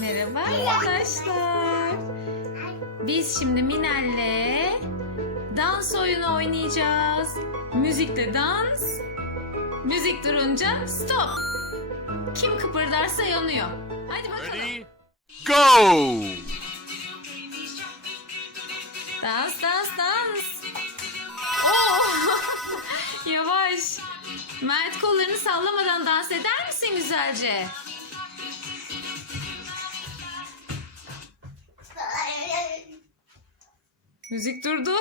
Merhaba arkadaşlar. Biz şimdi Minel'le dans oyunu oynayacağız. Müzikle dans, müzik durunca stop. Kim kıpırdarsa yanıyor. Hadi bakalım. Ready? Go! Dans, dans, dans. Oo! Yavaş. Mert kollarını sallamadan dans eder misin güzelce? Müzik durdu.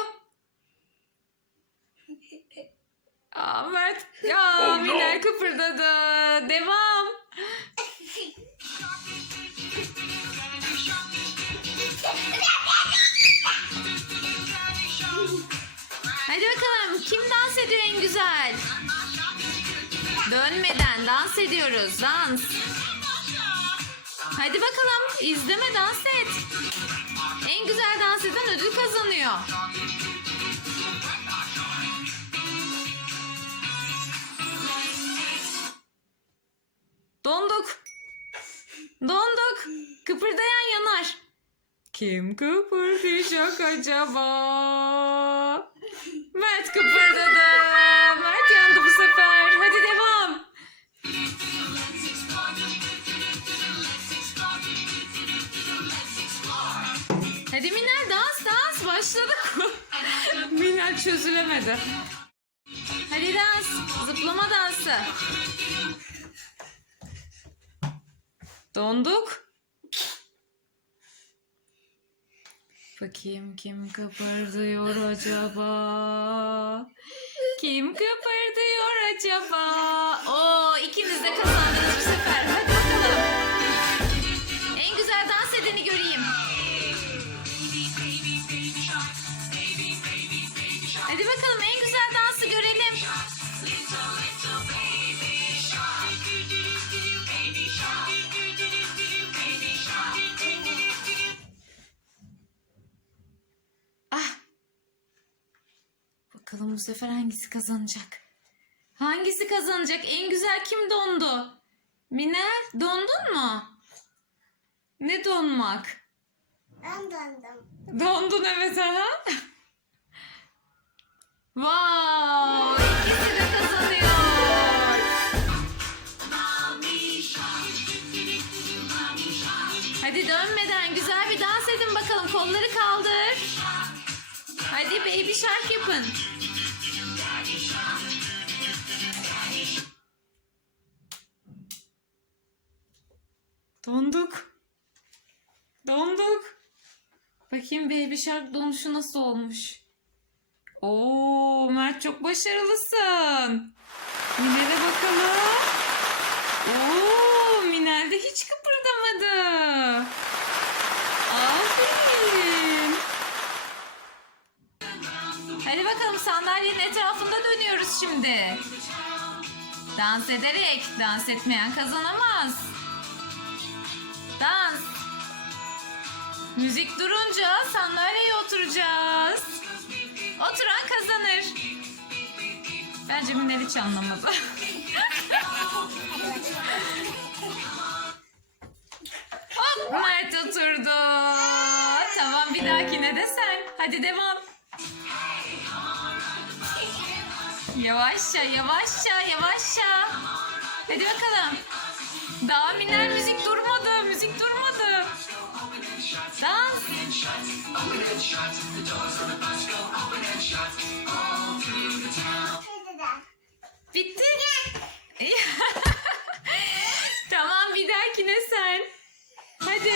Aa Mert. Ya Minel kıpırdadı. Devam. Hadi bakalım kim dans ediyor en güzel? Dönmeden dans ediyoruz. Dans. Hadi bakalım izleme dans et. En güzel dans eden ödül kazanıyor. Donduk. Donduk. Kıpırdayan yanar. Kim kıpırdayacak acaba? Mert kıpırdadı. Başladık. Minel çözülemedi. Hadi dans. Zıplama dansı. Donduk. Bakayım kim kıpırdıyor acaba? Kim kıpırdıyor acaba? Oo ikiniz de kazandınız bu sefer. Hadi bakalım. En güzel dans edeni göreyim. Bakalım bu sefer hangisi kazanacak? Hangisi kazanacak? En güzel kim dondu? Minel dondun mu? Ne donmak? Ben döndüm. Dondun evet ha. Wow! İkisi de kazanıyor. Hadi dönmeden güzel bir dans edin bakalım. Kolları kaldır. Hadi baby shark yapın. Donduk. Donduk. Bakayım baby shark donuşu nasıl olmuş. Oo Mert çok başarılısın. Minel'e bakalım. Oo Minel de hiç kıpırdamadı. Aferin. Hadi bakalım sandalyenin etrafında dönüyoruz şimdi. Dans ederek dans etmeyen kazanamaz. Dans. Müzik durunca sandalyeye oturacağız. Oturan kazanır. Bence Minel hiç anlamadı. Hop Mert oturdu. Tamam bir dahakine de sen. Hadi devam. Yavaşça yavaşça yavaşça. Hadi bakalım. Daha Minel müzik durmadı. Müzik durmadı. Dans. Bitti. tamam bir dahakine sen. Hadi.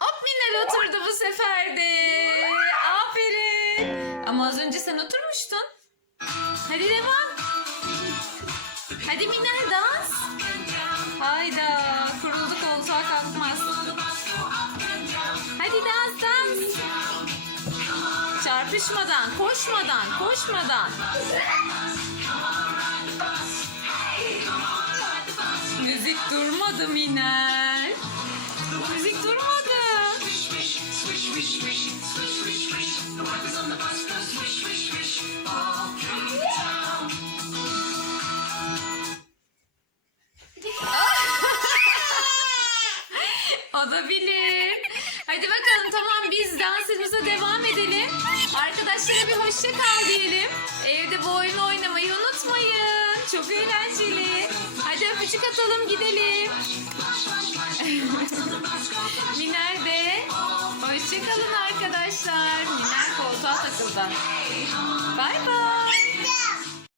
Hop Minel oturdu bu sefer de. Aferin. Ama az önce sen oturmuştun. Hadi devam. Hadi Minel dans. Hayda kuruldu koltuğa kalkmaz. Hadi dans dans. Çarpışmadan, koşmadan, koşmadan. Müzik durmadı Minel. Müzik durmadı. O da bilir. Hadi bakalım tamam biz dansımıza devam edelim. Arkadaşlara bir hoşça kal diyelim. Evde bu oyunu oynamayı unutmayın. Çok eğlenceli. Hadi öpücük atalım gidelim. Miner de hoşça kalın arkadaşlar. Miner koltuğa takıldı. Bay bay.